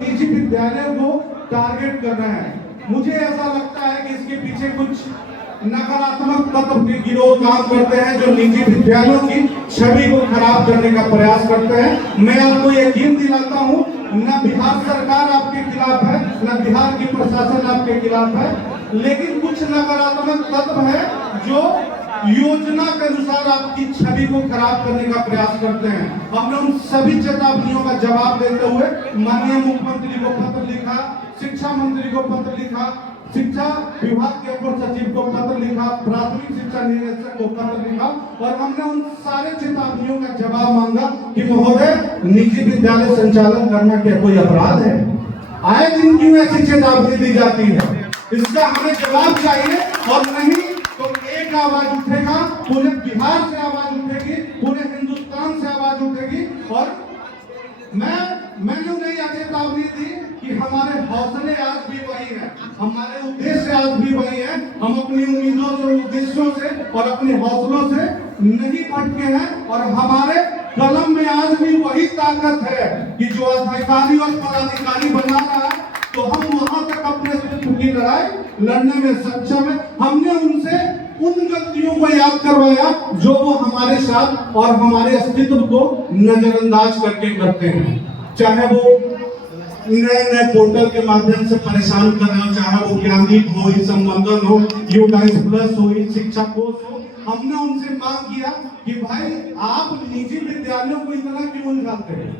निजी विद्यालयों को टारगेट कर रहे हैं। मुझे ऐसा लगता है कि इसके पीछे कुछ नकारात्मक तत्व के गिरोह काम करते हैं जो निजी विद्यालयों की छवि को खराब करने का प्रयास करते हैं। मैं आपको यकीन दिलाता हूं, न बिहार सरकार आपके खिलाफ है, न बिहार की प्रशासन आपके खिलाफ है, लेकिन कुछ नकारात्मक तत्व है जो योजना के अनुसार आपकी छवि को खराब करने का प्रयास करते हैं। हमने उन सभी चेतावनियों का जवाब देते हुए माननीय मुख्यमंत्री को पत्र लिखा, शिक्षा मंत्री को पत्र लिखा, शिक्षा विभाग के अपर सचिव को पत्र लिखा, प्राथमिक शिक्षा निदेशक को पत्र लिखा और हमने उन सारे चेतावनियों का जवाब मांगा कि महोदय, निजी विद्यालय संचालन करना क्या कोई अपराध है? आए दिन क्यों ऐसी चेतावनी दी जाती है? इसका हमें जवाब चाहिए और नहीं तो एक आवाज उठेगा, पूरे बिहार से आवाज उठेगी, पूरे हिंदुस्तान से आवाज उठेगी। और मैंने उन्हें यह चेतावनी दी कि हमारे हौसले आज भी वही हैं, हमारे उद्देश्य आज भी वही हैं। हम अपनी उम्मीदों से, उद्देश्यों से और अपने हौसलों से नहीं भटके हैं और हमारे कलम में आज भी वही ताकत है कि जो अधिकारी और पदाधिकारी बना रहा है तो हम वहां तक अपने अस्तित्व की लड़ाई लड़ने में सक्षम है। हमने उनसे उन गलतियों को याद करवाया जो वो हमारे साथ और हमारे अस्तित्व को नजरअंदाज करके करते हैं। चाहे वो नए पोर्टल के माध्यम से परेशान कर रहे हो, चाहे वो ज्ञानदीप हो, संबंधन हो, U-Guys प्लस हो, शिक्षा कोष हो, हमने उनसे मांग किया कि भाई आप निजी विद्यालयों को इतना क्यों उलझाते हैं?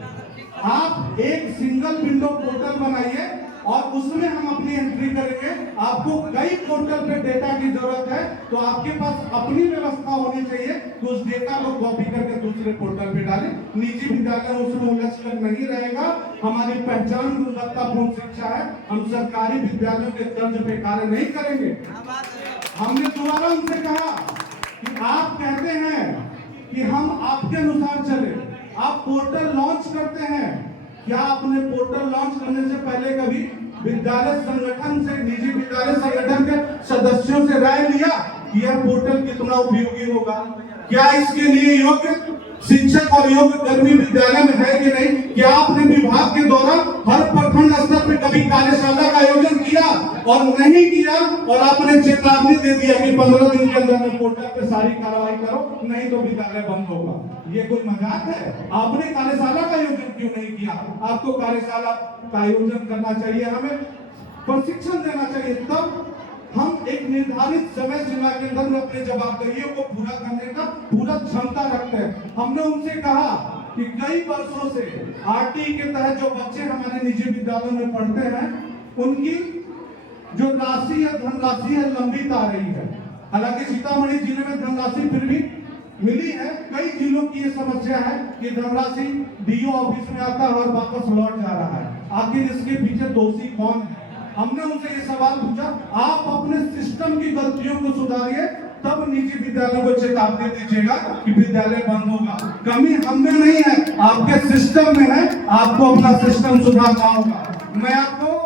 आप एक सिंगल विंडो पोर्टल बनाइए और उसमें हम अपनी एंट्री करेंगे। आपको कई पोर्टल पे डेटा की जरूरत है तो आपके पास अपनी व्यवस्था होनी चाहिए तो उस डेटा को कॉपी करके दूसरे पोर्टल पे डालें। निजी विद्यालय उसमें उलझ कर नहीं रहेगा। हमारी पहचान गुणवत्तापूर्ण शिक्षा है। हम सरकारी विद्यालयों के तर्ज पे कार्य नहीं करेंगे। हमने दोबारा उनसे कहा कि आप कहते हैं कि हम आपके अनुसार चले, आप पोर्टल लॉन्च करते हैं, क्या आपने पोर्टल लॉन्च करने से पहले कभी विद्यालय संगठन से, निजी विद्यालय संगठन के सदस्यों से राय लिया कि यह पोर्टल कितना उपयोगी होगा? क्या इसके लिए योग्य शिक्षक और योग्य कर्मी विद्यालय में है कि नहीं? क्या आपने विभाग के द्वारा हर प्रखंड स्तर पर कभी कार्यशाला का आयोजन किया और नहीं किया और आपने चेतावनी दे दिया कि 15 दिन के अंदर में पोर्टल पे सारी कार्रवाई करो, नहीं तो विद्यालय बंद होगा? ये कोई मजाक है? आपने कार्यशाला का आयोजन क्यों नहीं किया? आपको कार्यशाला का आयोजन करना चाहिए, हमें प्रशिक्षण देना चाहिए, तब हम एक निर्धारित समय सीमा के अंदर में अपने जवाबदेहियों को पूरा करने का पूरा क्षमता रखते हैं। हमने उनसे कहा कि कई वर्षों से आरटी के तहत जो बच्चे हमारे निजी विद्यालयों में पढ़ते हैं उनकी जो राशि है, धनराशि है, लंबित आ रही है। हालांकि सीतामढ़ी जिले में धनराशि फिर भी मिली है, कई जिलों की ये समस्या है कि धनराशि डीओ ऑफिस में आता है और वापस लौट जा रहा है। आखिर इसके पीछे दोषी कौन है? हमने उनसे ये सवाल पूछा, आप अपने सिस्टम की गलतियों को सुधारिए, तब निजी विद्यालयों को चेतावनी दीजिएगा कि विद्यालय बंद होगा। कमी हम में नहीं है, आपके सिस्टम में है, आपको अपना सिस्टम सुधारना होगा। मैं आपको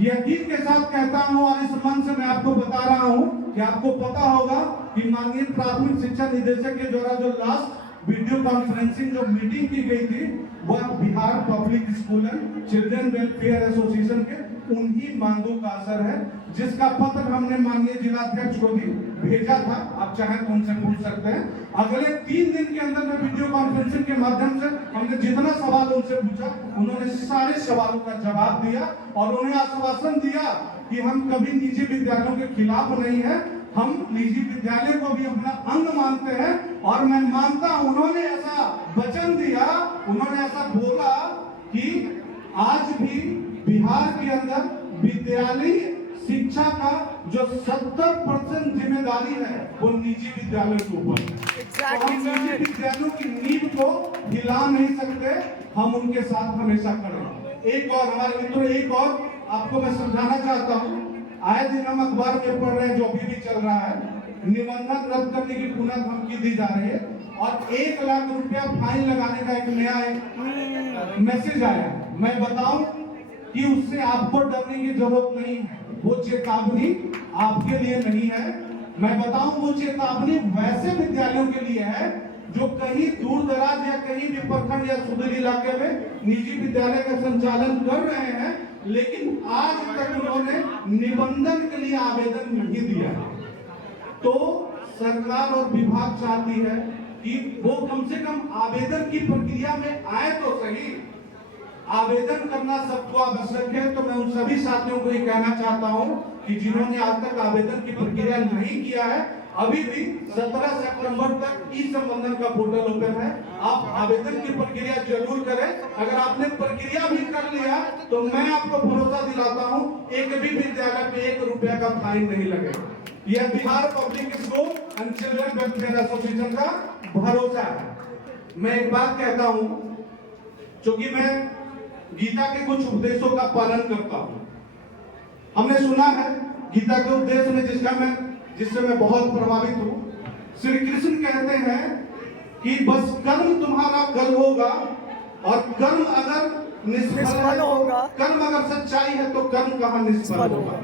यकीन के साथ कहता हूं और इस मन से मैं आपको बता रहा हूं कि आपको पता होगा कि माननीय प्राथमिक शिक्षा निदेशक के द्वारा जो लास्ट वीडियो कॉन्फ्रेंसिंग जो मीटिंग की गई थी वह Bihar public school and children welfare association के उन्हीं मांगों का असर है, जिसका पत्र हमने माननीय जिलाध्यक्ष को भी भेजा था। आप चाहे तो उनसे पूछ सकते हैं। अगले 3 दिन के अंदर में वीडियो कॉन्फ्रेंसिंग के माध्यम से हमने जितना सवाल उनसे पूछा उन्होंने सारे सवालों का जवाब दिया और उन्हें आश्वासन दिया कि हम कभी निजी विद्यालयों के खिलाफ नहीं है, हम निजी विद्यालय को भी अपना अंग मानते हैं। और मैं मानता हूं उन्होंने ऐसा वचन दिया, उन्होंने ऐसा बोला कि आज भी बिहार के अंदर विद्यालय शिक्षा का जो 70% जिम्मेदारी है वो निजी विद्यालयों के ऊपर है। तो हम निजी विद्यालयों की नींव को हिला नहीं सकते, हम उनके साथ हमेशा खड़े। एक और हमारे मित्रों, एक और आपको मैं समझाना चाहता हूँ। आए दिन हम अखबार में पढ़ रहे हैं, जो भी चल रहा है, निबंधन रद्द करने की पुनः धमकी दी जा रही है और 1 लाख रुपया फाइन लगाने का एक नया मैसेज आया। मैं बताऊं कि उससे आपको डरने की जरूरत नहीं है, वो चेतावनी आपके लिए नहीं है। मैं बताऊं वो चेतावनी वैसे विद्यालयों के लिए है जो कहीं दूर दराज या कहीं भी प्रखंड या सुदूर इलाके में निजी विद्यालय का संचालन कर रहे हैं, लेकिन आज तक उन्होंने निबंधन के लिए आवेदन नहीं दिया। तो सरकार और विभाग चाहती है कि वो कम से कम आवेदन की प्रक्रिया में आए तो सही। आवेदन करना सबको आवश्यक है। तो मैं उन सभी साथियों को ये कहना चाहता हूं कि जिन्होंने आज तक आवेदन की प्रक्रिया नहीं किया है, अभी भी 17 सितंबर तक ई संबंधन का पोर्टल ओपन है। आप आवेदन की प्रक्रिया जरूर करें। अगर आपने प्रक्रिया भी कर लिया तो मैं आपको भरोसा दिलाता हूं, एक भी विद्यालय पे 1 रुपया का फाइन नहीं लगेगा। यह Bihar public school and children welfare association का भरोसा है। मैं एक बात कहता हूं, क्योंकि मैं गीता के कुछ उपदेशों का पालन करता हूं। हमने सुना है गीता के उपदेश में जिससे मैं बहुत प्रभावित हूं। श्री कृष्ण कहते हैं कि बस कर्म तुम्हारा कल होगा, और कर्म अगर निष्फल होगा, कर्म अगर सच्चाई है तो कर्म कहां निष्फल होगा।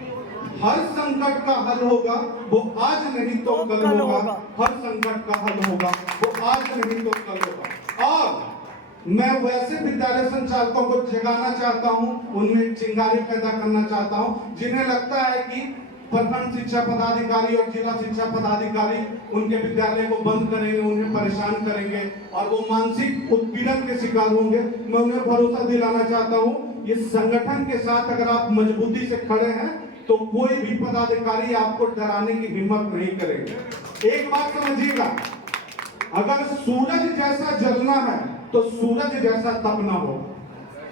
हर संकट का हल होगा, वो आज नहीं तो कल होगा। हर संकट का हल होगा, वो आज नहीं तो कल होगा। और मैं वैसे विद्यालय संचालकों को जगाना चाहता हूं, उनमें चिंगारी पैदा करना चाहता हूं, जिन्हें लगता है कि प्रखंड शिक्षा पदाधिकारी और जिला शिक्षा पदाधिकारी उनके विद्यालय को बंद करेंगे, उन्हें परेशान करेंगे और वो मानसिक उत्पीड़न के शिकार होंगे। मैं उन्हें भरोसा दिलाना चाहता हूं, इस संगठन के साथ अगर आप मजबूती से खड़े हैं तो कोई भी पदाधिकारी आपको डराने की हिम्मत नहीं करेंगे। एक बात समझिएगा, अगर सूरज जैसा जलना है तो सूरज जैसा तपना हो।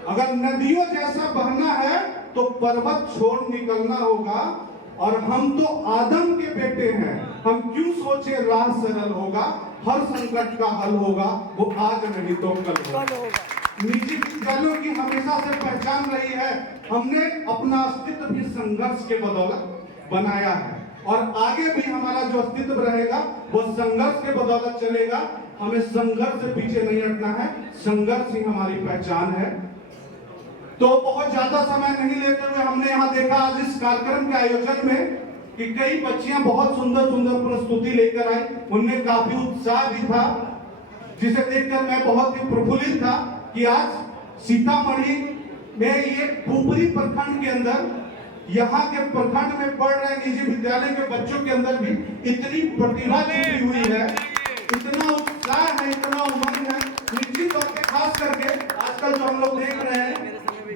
अगर नदियों जैसा बहना है तो पर्वत छोड़ निकलना होगा। और हम तो आदम के बेटे हैं, हम क्यों सोचे राह सरल होगा। हर संकट का हल होगा, वो आज नहीं तो कल होगा। निजी विद्यालयों की हमेशा से पहचान रही है, हमने अपना अस्तित्व भी संघर्ष के बदौलत बनाया है, और आगे भी हमारा जो अस्तित्व रहेगा वो संघर्ष के बदौलत चलेगा। हमें संघर्ष से पीछे नहीं हटना है, संघर्ष ही हमारी पहचान है। तो बहुत ज्यादा समय नहीं लेते हुए हमने यहाँ देखा आज इस कार्यक्रम के आयोजन में कि कई बच्चियां बहुत सुंदर सुंदर प्रस्तुति लेकर आई, उनमें काफी उत्साह भी था, जिसे देखकर मैं बहुत ही प्रफुल्लित था कि आज सीतामढ़ी में ये पुपरी प्रखंड के अंदर, यहाँ के प्रखंड में पढ़ रहे निजी विद्यालय के बच्चों के अंदर भी इतनी प्रतिभा छिपी हुई है, इतना उत्साह है, इतना उमंग है। निश्चित तौर पे खास करके आजकल जो हम लोग देख रहे हैं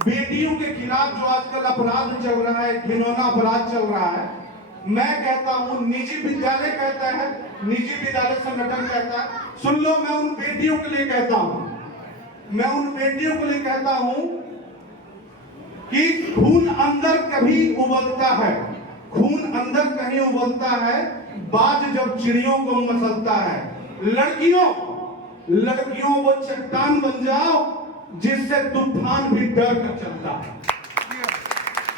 बेटियों के खिलाफ जो आजकल अपराध चल रहा है, घिनौना अपराध चल रहा है, मैं कहता हूं, निजी विद्यालय कहता है, निजी विद्यालय संगठन कहता है, सुन लो, मैं उन बेटियों के लिए कहता हूं, मैं उन बेटियों के लिए कहता हूं कि खून अंदर कभी उबलता है, खून अंदर कहीं उबलता है, बाज जब चिड़ियों को मसलता है। लड़कियों वो चट्टान बन जाओ जिससे तूफान भी डर कर चलता है।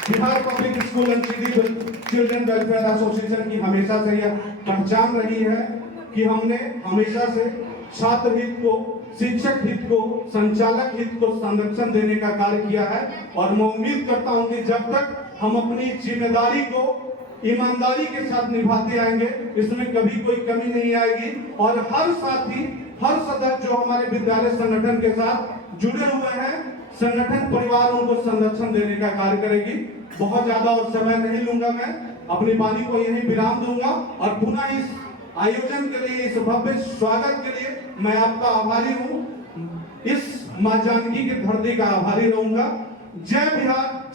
Bihar public school and children welfare association की हमेशा से यह पहचान रही है कि हमने हमेशा से छात्र हित को, शिक्षक हित को, संचालक हित को संरक्षण देने का कार्य किया है। और मैं उम्मीद करता हूं कि जब तक हम अपनी जिम्मेदारी को ईमानदारी के साथ निभाते आएंगे, इसमें कभी कोई कमी नहीं आएगी। और हर साथी, हर सदस्य जो हमारे विद्यालय संगठन के साथ जुड़े हुए हैं, संगठन परिवार उनको संरक्षण देने का कार्य करेगी। बहुत ज्यादा और समय नहीं लूंगा, मैं अपनी वाणी को यहीं विराम दूंगा और पुनः इस आयोजन के लिए, इस भव्य स्वागत के लिए मैं आपका आभारी हूं। इस मां जानकी की धरती का आभारी रहूंगा। जय बिहार।